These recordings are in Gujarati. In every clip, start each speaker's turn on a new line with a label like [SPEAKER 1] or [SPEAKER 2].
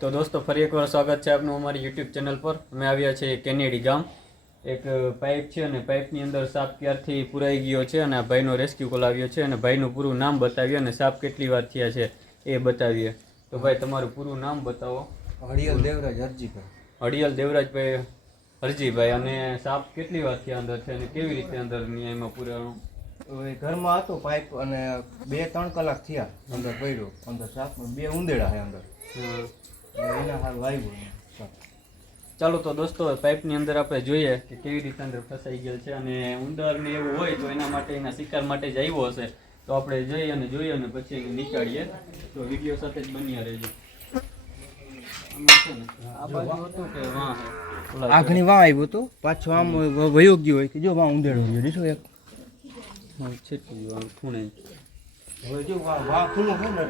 [SPEAKER 1] તો દોસ્તો ફરી એકવાર સ્વાગત છે આપનું અમારી યુટ્યુબ ચેનલ પર. અમે આવ્યા છીએ કેનેડી ગામ. એક પાઇપ છે અને પાઇપની અંદર સાપ ક્યારથી પુરાઈ ગયો છે અને આ ભાઈનો રેસ્ક્યુ કોલ આવ્યો છે અને ભાઈનું પૂરું નામ બતાવીએ અને સાપ કેટલી વાર થયા છે એ બતાવીએ. તો ભાઈ તમારું પૂરું નામ બતાવો.
[SPEAKER 2] હળિયલ દેવરાજ અરજીભાઈ
[SPEAKER 1] હળિયલ દેવરાજભાઈ હરજીભાઈ અને સાપ કેટલી વાર થયા અંદર છે અને કેવી રીતે અંદર એમાં પુરાણું?
[SPEAKER 2] ઘરમાં હતો પાઇપ અને બે ત્રણ કલાક થયા અંદર પડ્યો. અંદર સાપ બે ઉંદેડા છે અંદર.
[SPEAKER 1] ચાલો તો દોસ્તો પાઇપની અંદર આપણે જોઈએ કે કેવી રીતે અંદર ફસાઈ ગયેલ છે અને ઉંદર ને એવું હોય તો એના માટે એના શિકાર માટે જ આવ્યો હશે. તો આપણે જઈએ અને જોઈએ અને પછી એને નીકાળીએ. તો વીડિયો સાથે જ બન્યા રહેજો. આમાં છે ને, આ બાજુ હતું કે વાં ઓલા
[SPEAKER 2] આ ઘણી આવ્યું હતું. પાછો આમ વયો ગયું હોય કે જો વાહ ઉંદેડો ગયો દીઠો એક.
[SPEAKER 1] છેટી ખૂણે.
[SPEAKER 2] હવે જો વાં વાં ખુલ્લું છે ને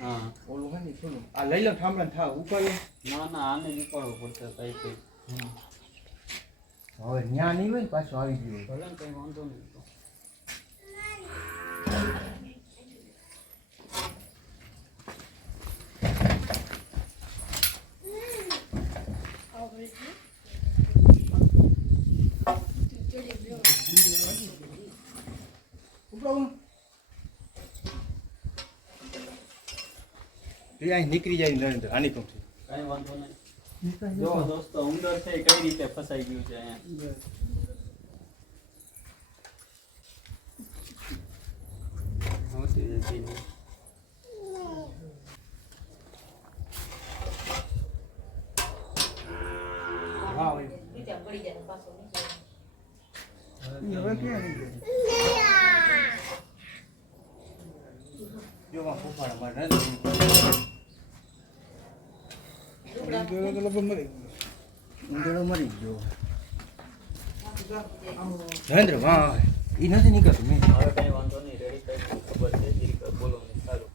[SPEAKER 1] હા.
[SPEAKER 2] ઓલું ને ઈ આ લઈ લો થાંભલા થા ઉપર
[SPEAKER 1] ના ના આને જ ઉપાડવો પડશે પાઇપ
[SPEAKER 2] હવે ન્યા નહીં હોય ને પાછું આવી ગયો
[SPEAKER 1] ભલે ને કંઈ વાંધો નહીં તો.
[SPEAKER 2] એ અહીં નીકળી જાય નરેન્દ્ર આની પંખી
[SPEAKER 1] કાંઈ વાંધો નહીં. જો દોસ્તો ઉંદર છે કઈ રીતે ફસાઈ ગયું છે અહીંયા? હોતી જતી નહીં.
[SPEAKER 2] હા હોય જો વાં ફૂફાડા મારે. ઉંદેડો મરી ગયો નરેન્દ્ર વાહ એ નથી નીકળતું મેં
[SPEAKER 1] હવે કઈ વાંધો નહીં રેડી કઈ ખબર છે બોલો ને સારું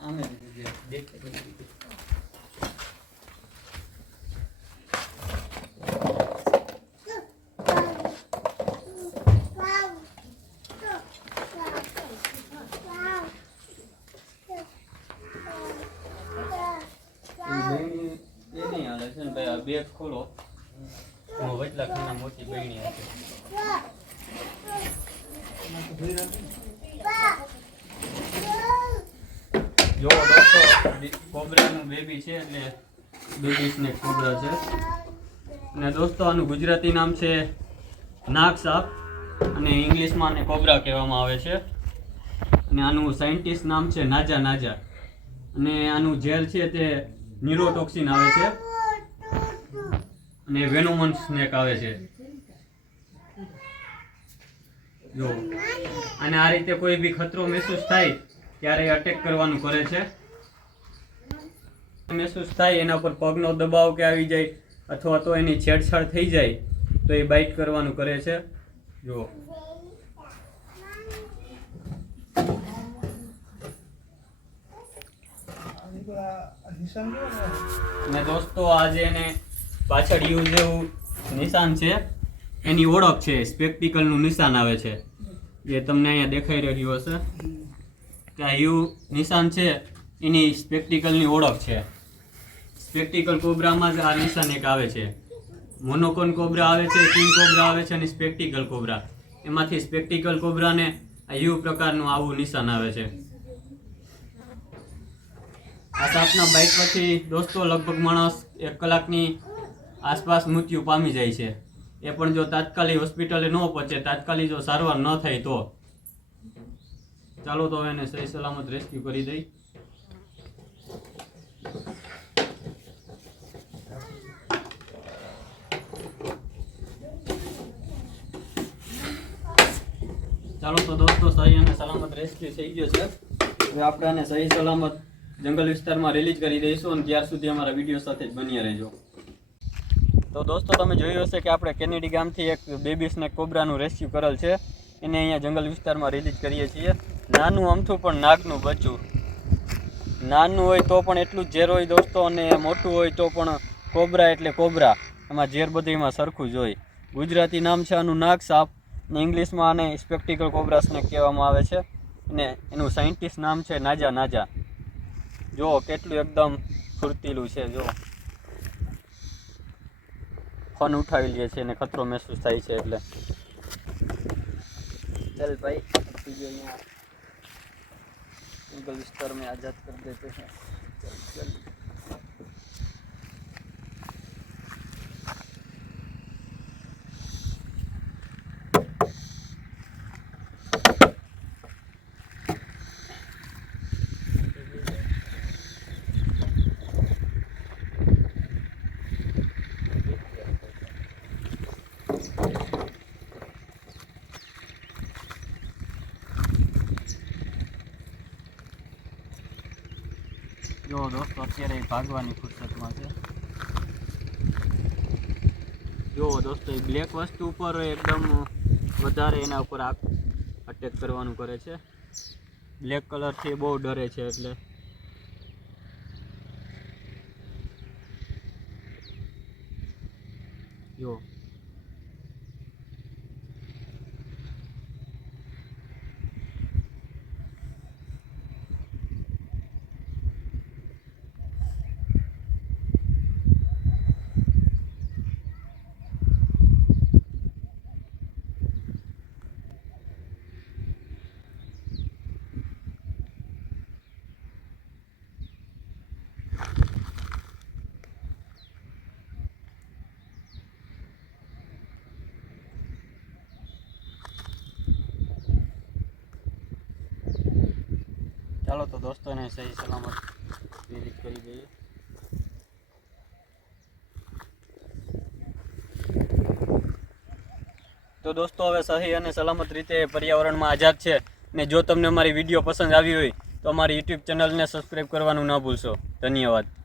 [SPEAKER 1] આમે દેખાય બધી રીતે. એ બહેણી એ નહીં હાલે છે ને ભાઈ આ બેગ ખોલો. હું વચલા ખાના મોટી બહેણી હતી જો દોસ્તો કોબરાનું બેબી છે એટલે બેબી સ્નેક કોબરા છે. અને દોસ્તો આનું ગુજરાતી નામ છે નાગ સાપ અને ઇંગ્લિશમાં આને કોબરા કહેવામાં આવે છે. અને આનું સાયન્ટિસ્ટ નામ છે નાજા નાજા. અને આનું જેલ છે તે ન્યુરોટોક્સિન આવે છે. અને વેનોમન સ્નેક આવે છે. જો. અને આ રીતે કોઈ બી ખતરો મહેસૂસ થાય ત્યારે અટેક કરવાનું કરે છે. મહેસૂસ થાય એના પર પગનો દબાવ કે આવી જાય અથવા તો એની છેડછાડ થઈ જાય તો એ બાઇટ કરવાનું કરે છે. જો. અને દોસ્તો આજે એને પાછળ યુ જેવું નિશાન છે, એની ઓળખ છે સ્પેક્ટિકલનું નિશાન આવે છે. જે તમને અહીંયા દેખાઈ રહ્યું હશે. આ યુ નિશાન છે, એની સ્પેક્ટિકલની ઓળખ છે. સ્પેક્ટિકલ કોબરામાં જ આ નિશાન એક આવે છે. મોનોકોન કોબરા આવે છે કિંગ કોબરા આવે છે અને સ્પેક્ટિકલ કોબરા એમાંથી સ્પેક્ટિકલ કોબરાને આ યુ પ્રકારનું આવું નિશાન આવે છે. આ સાપના બાઇક પછી દોસ્તો, લગભગ માણસ એક કલાકની આસપાસ મૃત્યુ પામી જાય છે. એ પણ જો તાત્કાલિક હોસ્પિટલે ન પહોંચે, તાત્કાલિક જો સારવાર ન થાય તો. ચાલો તો એને સહી સલામત રેસ્ક્યુ કરી દઈ. ચાલો તો દોસ્તો, સહી અને સલામત રેસ્ક્યુ થઈ ગયો છે. હવે આપણે આને સહી સલામત જંગલ વિસ્તારમાં રિલીઝ કરી દઈશું અને ત્યાર સુધી અમારા વીડિયો સાથે જ બન્યા રહેજો. તો દોસ્તો, તમે જોયું હશે કે આપણે કેનેડી ગામથી એક બેબી સ્નેક કોબરાનું રેસ્ક્યુ કરેલ છે. એને અહીંયા જંગલ વિસ્તારમાં રિલીઝ કરીએ છીએ. નાનું અમથું પણ નાગનું બચ્ચું. નાનું હોય તો પણ એટલું જ ઝેર હોય દોસ્તો, અને મોટું હોય તો પણ કોબરા એટલે કોબરા. એમાં ઝેર બધીમાં સરખું જ હોય. ગુજરાતી નામ છે આનું નાગ સાપ, ને ઇંગ્લિશમાં આને સ્પેક્ટિકલ કોબ્રાસને કહેવામાં આવે છે. અને એનું સાયન્ટિસ્ટ નામ છે નાજા નાજા. જો કેટલું એકદમ ફૂર્તીલું છે જો ફોન ઉઠાવી લઈએ છીએ અને ખતરો મહેસૂસ થાય છે એટલે. ચાલ ભાઈ વીડિયો અહીંયા ગૂગલ આઝાદ કરી દેતો છે જો દોસ્તો, અત્યારે ભાગવાની ફુરસતમાં છે. જો દોસ્તો, એ બ્લેક વસ્તુ ઉપર એકદમ વધારે એના ઉપર અટેક કરવાનું કરે છે. બ્લેક કલરથી બહુ ડરે છે એટલે. જો. ચાલો તો દોસ્તોને સહી સલામત રિલીઝ કરી દઈએ. તો દોસ્તો, હવે સહી અને સલામત રીતે પર્યાવરણમાં આઝાદ છે ને જો તમને અમારી વીડિયો પસંદ આવી હોય તો અમારી યુટ્યુબ ચેનલને સબસ્ક્રાઈબ કરવાનું ન ભૂલશો. ધન્યવાદ.